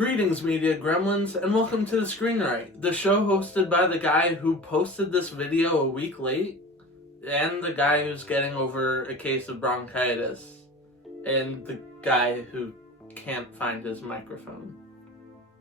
Greetings, media gremlins, and welcome to the Screenwrite, the show hosted by the guy who posted this video a week late, and the guy who's getting over a case of bronchitis, and the guy who can't find his microphone.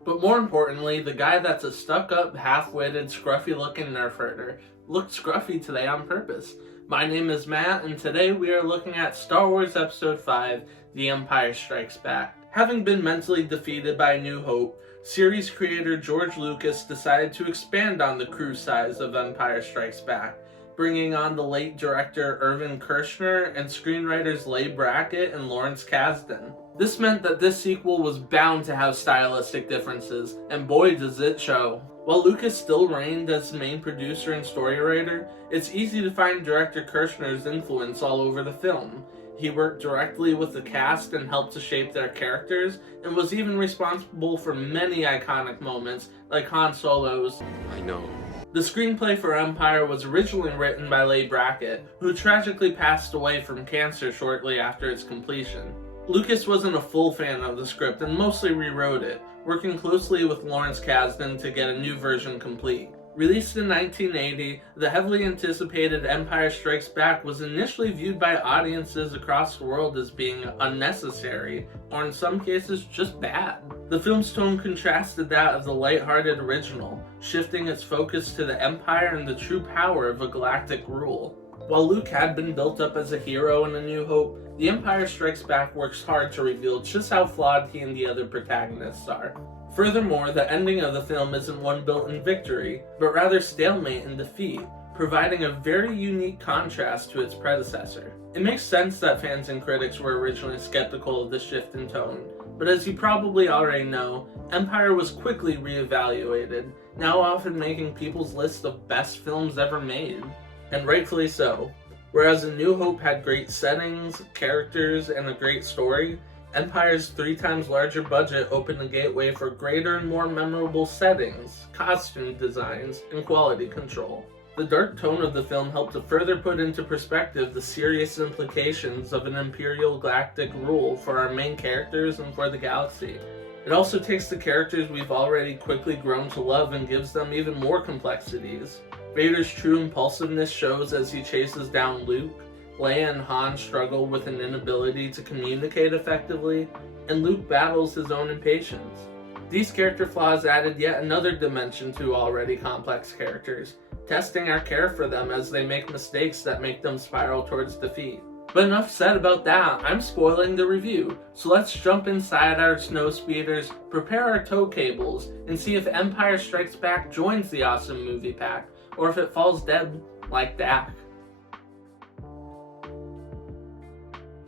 But more importantly, the guy that's a stuck-up, half-witted, scruffy-looking nerf herder looked scruffy today on purpose. My name is Matt, and today we are looking at Star Wars Episode 5, The Empire Strikes Back. Having been mentally defeated by A New Hope, series creator George Lucas decided to expand on the crew size of Empire Strikes Back, bringing on the late director Irvin Kershner and screenwriters Leigh Brackett and Lawrence Kasdan. This meant that this sequel was bound to have stylistic differences, and boy does it show. While Lucas still reigned as main producer and storywriter, it's easy to find director Kershner's influence all over the film. He worked directly with the cast and helped to shape their characters, and was even responsible for many iconic moments, like Han Solo's I know. The screenplay for Empire was originally written by Leigh Brackett, who tragically passed away from cancer shortly after its completion. Lucas wasn't a full fan of the script and mostly rewrote it, working closely with Lawrence Kasdan to get a new version complete. Released in 1980, the heavily anticipated Empire Strikes Back was initially viewed by audiences across the world as being unnecessary, or in some cases, just bad. The film's tone contrasted that of the lighthearted original, shifting its focus to the Empire and the true power of a galactic rule. While Luke had been built up as a hero in A New Hope, The Empire Strikes Back works hard to reveal just how flawed he and the other protagonists are. Furthermore, the ending of the film isn't one built in victory, but rather stalemate and defeat, providing a very unique contrast to its predecessor. It makes sense that fans and critics were originally skeptical of the shift in tone, but as you probably already know, Empire was quickly reevaluated, now often making people's list of best films ever made. And rightfully so. Whereas A New Hope had great settings, characters, and a great story, Empire's 3 times larger budget opened the gateway for greater and more memorable settings, costume designs, and quality control. The dark tone of the film helped to further put into perspective the serious implications of an imperial galactic rule for our main characters and for the galaxy. It also takes the characters we've already quickly grown to love and gives them even more complexities. Vader's true impulsiveness shows as he chases down Luke, Leia and Han struggle with an inability to communicate effectively, and Luke battles his own impatience. These character flaws added yet another dimension to already complex characters, testing our care for them as they make mistakes that make them spiral towards defeat. But enough said about that, I'm spoiling the review, so let's jump inside our snow speeders, prepare our tow cables, and see if Empire Strikes Back joins the awesome movie pack, or if it falls dead like Dak.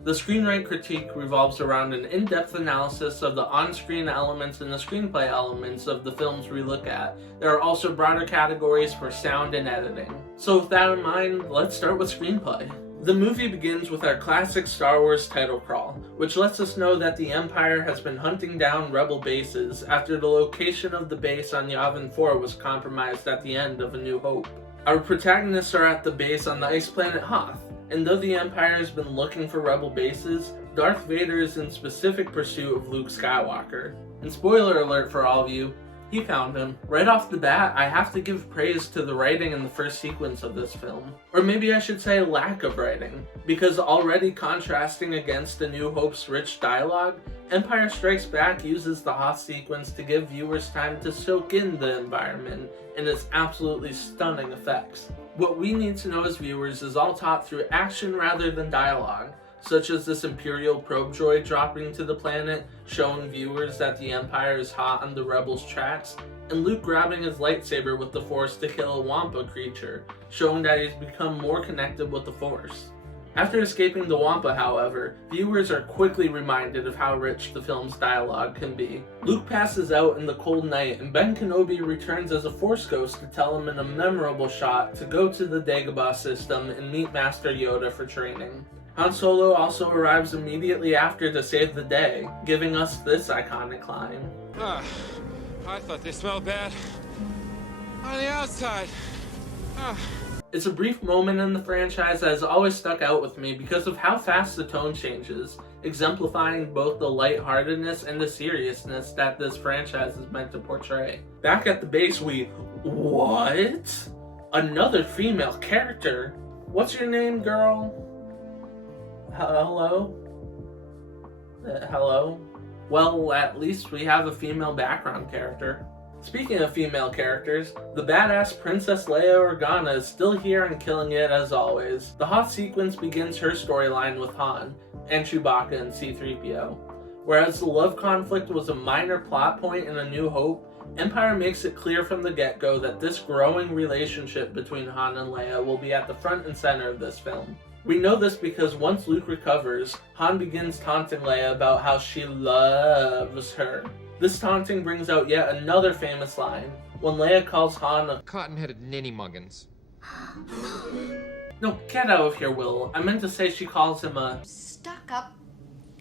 The Screenwrite critique revolves around an in-depth analysis of the on-screen elements and the screenplay elements of the films we look at. There are also broader categories for sound and editing. So with that in mind, let's start with screenplay. The movie begins with our classic Star Wars title crawl, which lets us know that the Empire has been hunting down rebel bases after the location of the base on Yavin 4 was compromised at the end of A New Hope. Our protagonists are at the base on the ice planet Hoth, and though the Empire has been looking for rebel bases, Darth Vader is in specific pursuit of Luke Skywalker. And spoiler alert for all of you, he found him. Right off the bat, I have to give praise to the writing in the first sequence of this film. Or maybe I should say lack of writing, because already contrasting against A New Hope's rich dialogue, Empire Strikes Back uses the Hoth sequence to give viewers time to soak in the environment and its absolutely stunning effects. What we need to know as viewers is all taught through action rather than dialogue, such as this Imperial probe droid dropping to the planet, showing viewers that the Empire is hot on the Rebels' tracks, and Luke grabbing his lightsaber with the Force to kill a Wampa creature, showing that he's become more connected with the Force. After escaping the Wampa, however, viewers are quickly reminded of how rich the film's dialogue can be. Luke passes out in the cold night, and Ben Kenobi returns as a Force ghost to tell him in a memorable shot to go to the Dagobah system and meet Master Yoda for training. Han Solo also arrives immediately after to save the day, giving us this iconic line. I thought they smelled bad on the outside. It's a brief moment in the franchise that has always stuck out with me because of how fast the tone changes. exemplifying both the lightheartedness and the seriousness that this franchise is meant to portray. Back at the base, what? Another female character? What's your name, girl? Hello? Hello? Well, at least we have a female background character. Speaking of female characters, the badass Princess Leia Organa is still here and killing it as always. The Hoth sequence begins her storyline with Han, and Chewbacca and C-3PO. Whereas the love conflict was a minor plot point in A New Hope, Empire makes it clear from the get-go that this growing relationship between Han and Leia will be at the front and center of this film. We know this because once Luke recovers, Han begins taunting Leia about how she loves her. This taunting brings out yet another famous line, when Leia calls Han a cotton-headed ninny-muggins. No, get out of here, Will. I meant to say she calls him a stuck-up,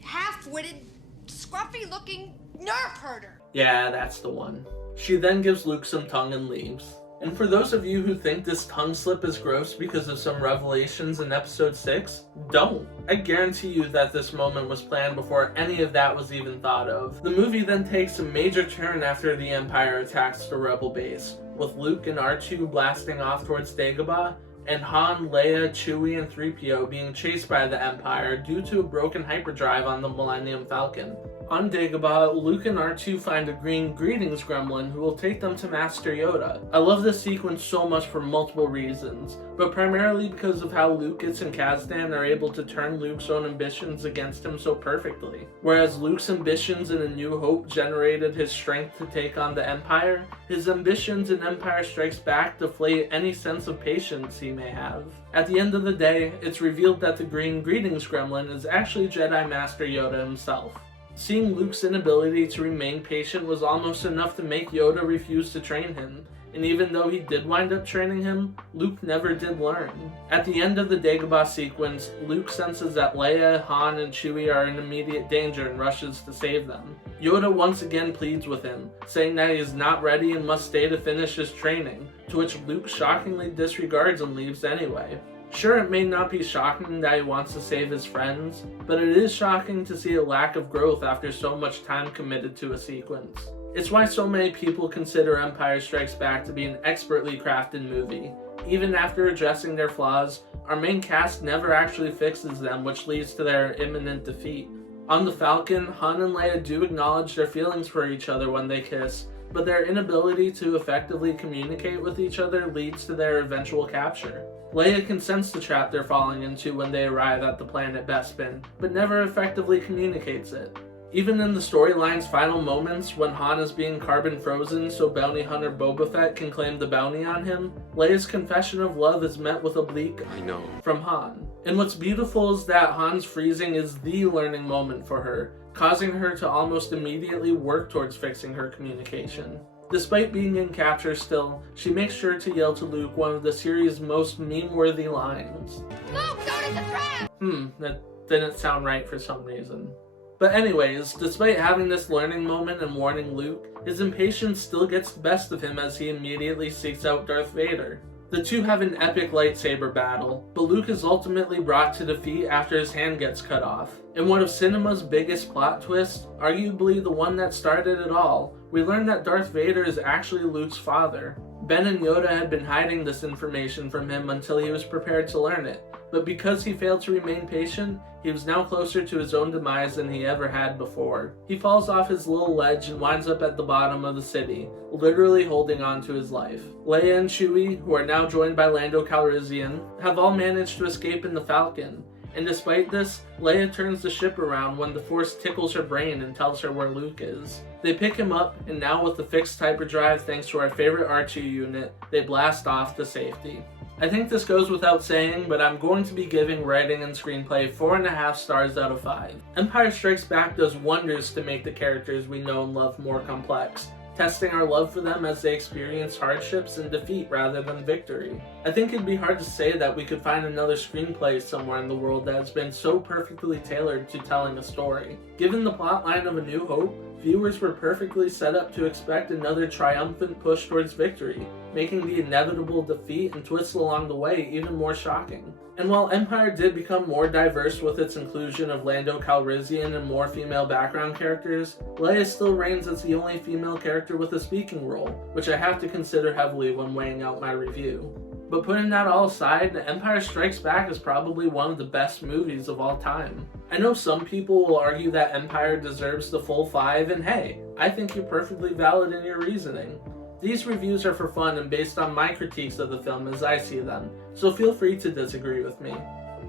half-witted, scruffy-looking nerve herder. Yeah, that's the one. She then gives Luke some tongue and leaves. And for those of you who think this tongue slip is gross because of some revelations in episode 6, don't. I guarantee you that this moment was planned before any of that was even thought of. The movie then takes a major turn after the Empire attacks the Rebel base, with Luke and R2 blasting off towards Dagobah, and Han, Leia, Chewie, and 3PO being chased by the Empire due to a broken hyperdrive on the Millennium Falcon. On Dagobah, Luke and R2 find a green greetings gremlin who will take them to Master Yoda. I love this sequence so much for multiple reasons, but primarily because of how Lucas and Kazdan are able to turn Luke's own ambitions against him so perfectly. Whereas Luke's ambitions in A New Hope generated his strength to take on the Empire, his ambitions in Empire Strikes Back deflate any sense of patience he may have. At the end of the day, it's revealed that the green greetings gremlin is actually Jedi Master Yoda himself. Seeing Luke's inability to remain patient was almost enough to make Yoda refuse to train him, and even though he did wind up training him, Luke never did learn. At the end of the Dagobah sequence, Luke senses that Leia, Han, and Chewie are in immediate danger and rushes to save them. Yoda once again pleads with him, saying that he is not ready and must stay to finish his training, to which Luke shockingly disregards and leaves anyway. Sure, it may not be shocking that he wants to save his friends, but it is shocking to see a lack of growth after so much time committed to a sequence. It's why so many people consider Empire Strikes Back to be an expertly crafted movie. Even after addressing their flaws, our main cast never actually fixes them, which leads to their imminent defeat. On the Falcon, Han and Leia do acknowledge their feelings for each other when they kiss, but their inability to effectively communicate with each other leads to their eventual capture. Leia can sense the trap they're falling into when they arrive at the planet Bespin, but never effectively communicates it. Even in the storyline's final moments, when Han is being carbon frozen so bounty hunter Boba Fett can claim the bounty on him, Leia's confession of love is met with a bleak "I know" from Han. And what's beautiful is that Han's freezing is the learning moment for her, causing her to almost immediately work towards fixing her communication. Despite being in capture still, she makes sure to yell to Luke one of the series' most meme-worthy lines. Luke, notice the trap! That didn't sound right for some reason. But anyways, despite having this learning moment and warning Luke, his impatience still gets the best of him as he immediately seeks out Darth Vader. The two have an epic lightsaber battle, but Luke is ultimately brought to defeat after his hand gets cut off. In one of cinema's biggest plot twists, arguably the one that started it all, we learn that Darth Vader is actually Luke's father. Ben and Yoda had been hiding this information from him until he was prepared to learn it, but because he failed to remain patient, he was now closer to his own demise than he ever had before. He falls off his little ledge and winds up at the bottom of the city, literally holding on to his life. Leia and Chewie, who are now joined by Lando Calrissian, have all managed to escape in the Falcon. And despite this, Leia turns the ship around when the Force tickles her brain and tells her where Luke is. They pick him up, and now with the fixed hyperdrive thanks to our favorite R2 unit, they blast off to safety. I think this goes without saying, but I'm going to be giving writing and screenplay 4.5 stars out of 5. Empire Strikes Back does wonders to make the characters we know and love more complex, testing our love for them as they experience hardships and defeat rather than victory. I think it'd be hard to say that we could find another screenplay somewhere in the world that has been so perfectly tailored to telling a story. Given the plotline of A New Hope, viewers were perfectly set up to expect another triumphant push towards victory, making the inevitable defeat and twists along the way even more shocking. And while Empire did become more diverse with its inclusion of Lando Calrissian and more female background characters, Leia still reigns as the only female character with a speaking role, which I have to consider heavily when weighing out my review. But putting that all aside, Empire Strikes Back is probably one of the best movies of all time. I know some people will argue that Empire deserves the full 5, and hey, I think you're perfectly valid in your reasoning. These reviews are for fun and based on my critiques of the film as I see them, so feel free to disagree with me.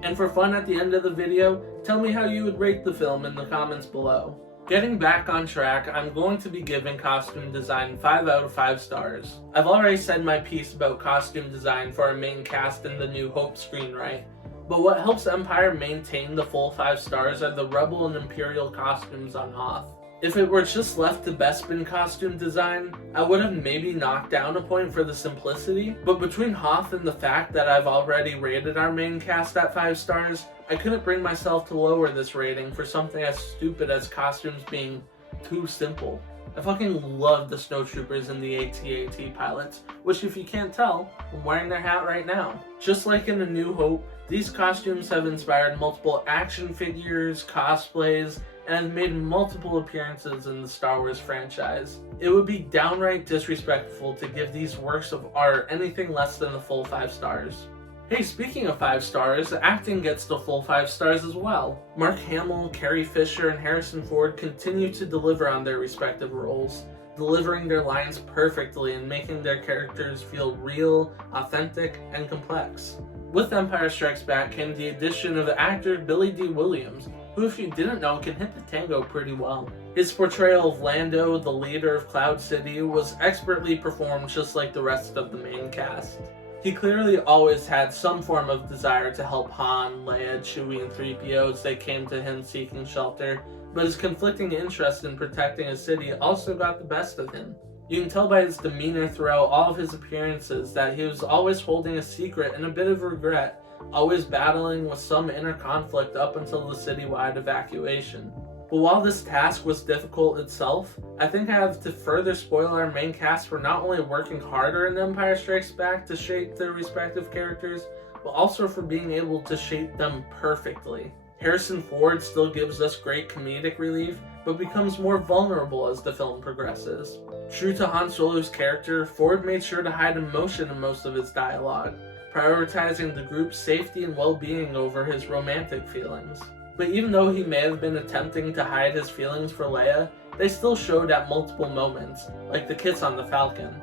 And for fun at the end of the video, tell me how you would rate the film in the comments below. Getting back on track, I'm going to be giving costume design 5 out of 5 stars. I've already said my piece about costume design for our main cast in the New Hope Screenwrite, but what helps Empire maintain the full 5 stars are the Rebel and Imperial costumes on Hoth. If it were just left to Bespin costume design, I would have maybe knocked down a point for the simplicity, but between Hoth and the fact that I've already rated our main cast at 5 stars, I couldn't bring myself to lower this rating for something as stupid as costumes being too simple. I fucking love the snowtroopers and the AT-AT pilots, which if you can't tell, I'm wearing their hat right now. Just like in A New Hope, these costumes have inspired multiple action figures, cosplays, and have made multiple appearances in the Star Wars franchise. It would be downright disrespectful to give these works of art anything less than the full 5 stars. Hey, speaking of 5 stars, acting gets the full 5 stars as well. Mark Hamill, Carrie Fisher, and Harrison Ford continue to deliver on their respective roles, delivering their lines perfectly and making their characters feel real, authentic, and complex. With Empire Strikes Back came the addition of actor Billy D. Williams, who if you didn't know can hit the tango pretty well. His portrayal of Lando, the leader of Cloud City, was expertly performed just like the rest of the main cast. He clearly always had some form of desire to help Han, Leia, Chewie, and 3PO as they came to him seeking shelter, but his conflicting interest in protecting his city also got the best of him. You can tell by his demeanor throughout all of his appearances that he was always holding a secret and a bit of regret, always battling with some inner conflict up until the citywide evacuation. But while this task was difficult itself, I think I have to further spoil our main cast for not only working harder in Empire Strikes Back to shape their respective characters, but also for being able to shape them perfectly. Harrison Ford still gives us great comedic relief, but becomes more vulnerable as the film progresses. True to Han Solo's character, Ford made sure to hide emotion in most of his dialogue, prioritizing the group's safety and well-being over his romantic feelings. But even though he may have been attempting to hide his feelings for Leia, they still showed at multiple moments, like the kiss on the Falcon.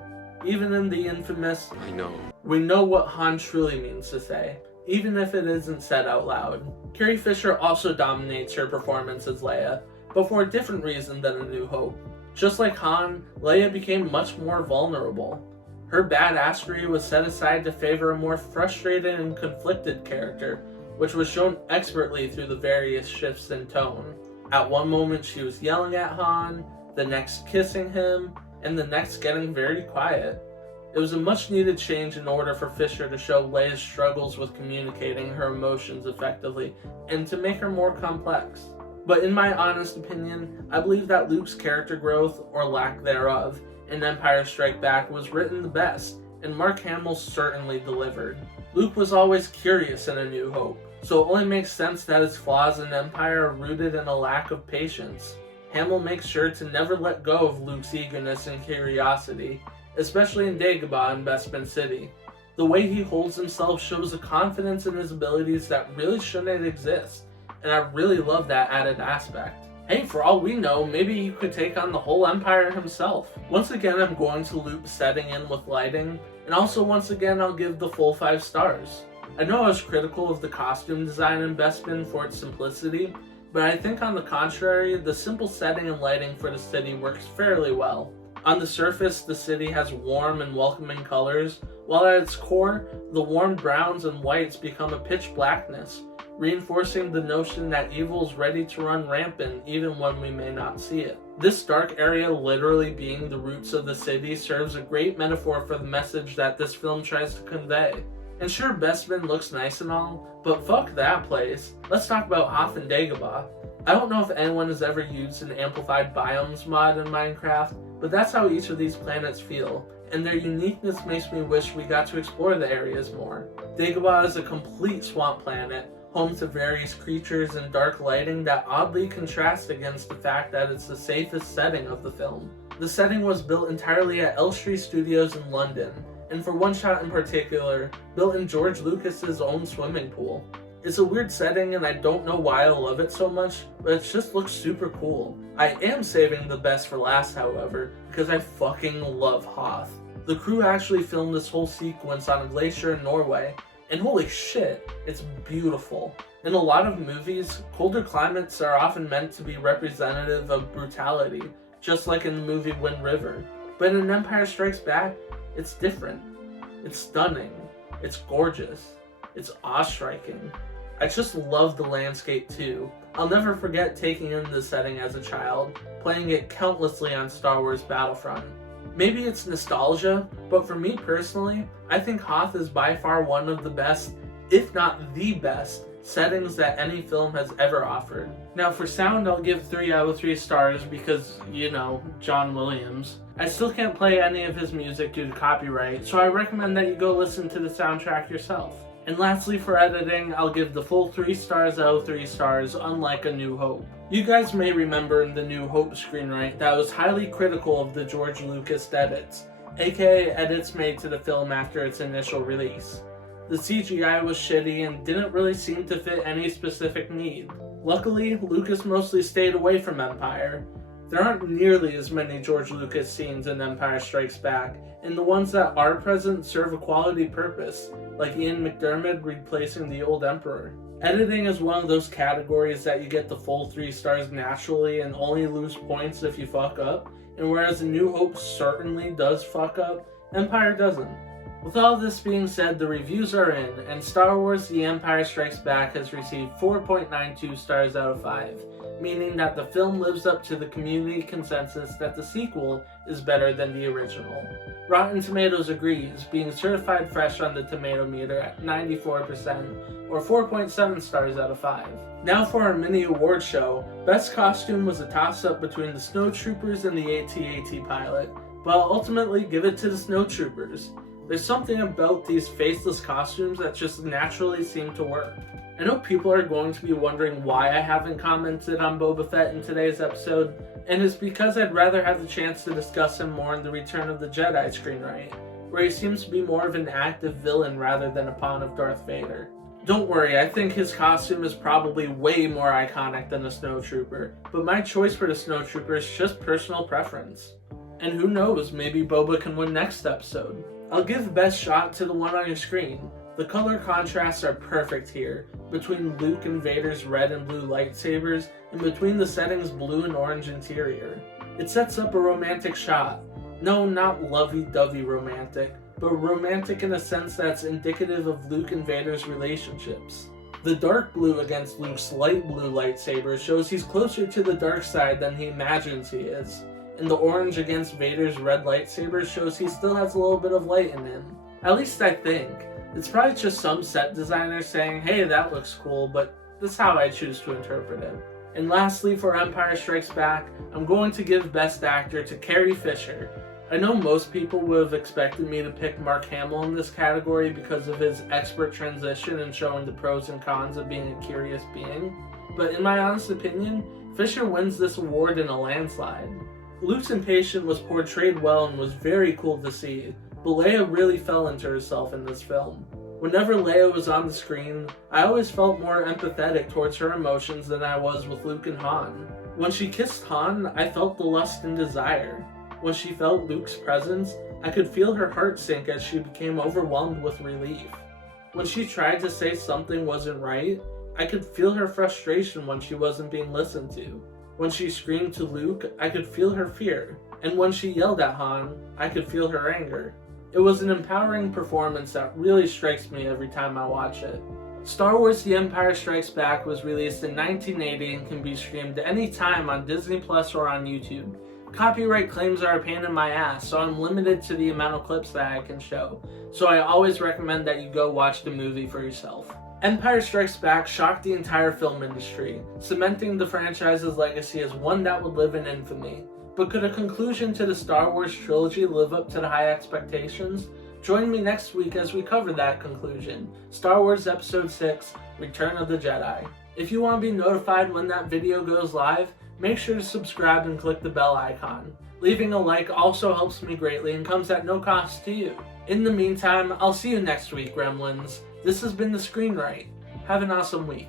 Even in the infamous, I know. We know what Han truly means to say, even if it isn't said out loud. Carrie Fisher also dominates her performance as Leia, but for a different reason than A New Hope. Just like Han, Leia became much more vulnerable. Her badassery was set aside to favor a more frustrated and conflicted character, which was shown expertly through the various shifts in tone. At one moment she was yelling at Han, the next kissing him, and the next getting very quiet. It was a much needed change in order for Fisher to show Leia's struggles with communicating her emotions effectively, and to make her more complex. But in my honest opinion, I believe that Luke's character growth, or lack thereof, in Empire Strikes Back was written the best, and Mark Hamill certainly delivered. Luke was always curious in A New Hope, so it only makes sense that his flaws in Empire are rooted in a lack of patience. Hamill makes sure to never let go of Luke's eagerness and curiosity, especially in Dagobah and Bespin City. The way he holds himself shows a confidence in his abilities that really shouldn't exist, and I really love that added aspect. Hey, for all we know, maybe he could take on the whole Empire himself. Once again, I'm going to loop setting in with lighting, and also once again I'll give the full 5 stars. I know I was critical of the costume design in Bespin for its simplicity, but I think on the contrary, the simple setting and lighting for the city works fairly well. On the surface, the city has warm and welcoming colors, while at its core, the warm browns and whites become a pitch blackness, reinforcing the notion that evil is ready to run rampant even when we may not see it. This dark area literally being the roots of the city serves a great metaphor for the message that this film tries to convey. And sure, Bespin looks nice and all, but fuck that place. Let's talk about Hoth and Dagobah. I don't know if anyone has ever used an amplified biomes mod in Minecraft, but that's how each of these planets feel, and their uniqueness makes me wish we got to explore the areas more. Dagobah is a complete swamp planet, home to various creatures and dark lighting that oddly contrasts against the fact that it's the safest setting of the film. The setting was built entirely at Demize Studios in London, and for one shot in particular, built in George Lucas's own swimming pool. It's a weird setting and I don't know why I love it so much, but it just looks super cool. I am saving the best for last, however, because I fucking love Hoth. The crew actually filmed this whole sequence on a glacier in Norway, and holy shit, it's beautiful. In a lot of movies, colder climates are often meant to be representative of brutality, just like in the movie Wind River. But in Empire Strikes Back, it's different. It's stunning. It's gorgeous. It's awe-striking. I just love the landscape too. I'll never forget taking in the setting as a child, playing it countlessly on Star Wars Battlefront. Maybe it's nostalgia, but for me personally, I think Hoth is by far one of the best, if not the best, settings that any film has ever offered. Now for sound, I'll give 3 out of 3 stars because, you know, John Williams. I still can't play any of his music due to copyright, so I recommend that you go listen to the soundtrack yourself. And lastly, for editing, I'll give the full 3 stars out of 3 stars, unlike A New Hope. You guys may remember in the New Hope Screenwrite that I was highly critical of the George Lucas edits, aka edits made to the film after its initial release. The CGI was shitty and didn't really seem to fit any specific need. Luckily, Lucas mostly stayed away from Empire. There aren't nearly as many George Lucas scenes in Empire Strikes Back, and the ones that are present serve a quality purpose, like Ian McDiarmid replacing the old Emperor. Editing is one of those categories that you get the full 3 stars naturally and only lose points if you fuck up, and whereas A New Hope certainly does fuck up, Empire doesn't. With all this being said, the reviews are in, and Star Wars The Empire Strikes Back has received 4.92 stars out of 5, meaning that the film lives up to the community consensus that the sequel is better than the original. Rotten Tomatoes agrees, being certified fresh on the tomato meter at 94%, or 4.7 stars out of 5. Now for our mini award show. Best costume was a toss-up between the Snowtroopers and the AT-AT pilot, but I'll ultimately give it to the Snowtroopers. There's something about these faceless costumes that just naturally seem to work. I know people are going to be wondering why I haven't commented on Boba Fett in today's episode, and it's because I'd rather have the chance to discuss him more in the Return of the Jedi Screenwrite, where he seems to be more of an active villain rather than a pawn of Darth Vader. Don't worry, I think his costume is probably way more iconic than the Snowtrooper, but my choice for the Snowtrooper is just personal preference. And who knows, maybe Boba can win next episode. I'll give best shot to the one on your screen. The color contrasts are perfect here, between Luke and Vader's red and blue lightsabers, and between the setting's blue and orange interior. It sets up a romantic shot. No, not lovey-dovey romantic, but romantic in a sense that's indicative of Luke and Vader's relationships. The dark blue against Luke's light blue lightsaber shows he's closer to the dark side than he imagines he is, and the orange against Vader's red lightsaber shows he still has a little bit of light in him. At least I think. It's probably just some set designer saying, hey, that looks cool, but that's how I choose to interpret it. And lastly, for Empire Strikes Back, I'm going to give Best Actor to Carrie Fisher. I know most people would have expected me to pick Mark Hamill in this category because of his expert transition and showing the pros and cons of being a curious being, but in my honest opinion, Fisher wins this award in a landslide. Luke's impatience was portrayed well and was very cool to see, but Leia really fell into herself in this film. Whenever Leia was on the screen, I always felt more empathetic towards her emotions than I was with Luke and Han. When she kissed Han, I felt the lust and desire. When she felt Luke's presence, I could feel her heart sink as she became overwhelmed with relief. When she tried to say something wasn't right, I could feel her frustration when she wasn't being listened to. When she screamed to Luke, I could feel her fear. And when she yelled at Han, I could feel her anger. It was an empowering performance that really strikes me every time I watch it. Star Wars The Empire Strikes Back was released in 1980 and can be streamed anytime on Disney Plus or on YouTube. Copyright claims are a pain in my ass, so I'm limited to the amount of clips that I can show, so I always recommend that you go watch the movie for yourself. Empire Strikes Back shocked the entire film industry, cementing the franchise's legacy as one that would live in infamy. But could a conclusion to the Star Wars trilogy live up to the high expectations? Join me next week as we cover that conclusion, Star Wars Episode 6, Return of the Jedi. If you want to be notified when that video goes live, make sure to subscribe and click the bell icon. Leaving a like also helps me greatly and comes at no cost to you. In the meantime, I'll see you next week, Gremlins. This has been the Screenwrite. Have an awesome week.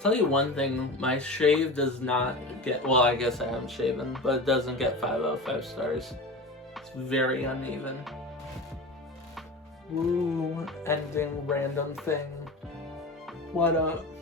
Tell you one thing, my shave does not get, well, I guess I haven't shaven, but it doesn't get 5 out of 5 stars. It's very uneven. Ooh, ending random thing. What up?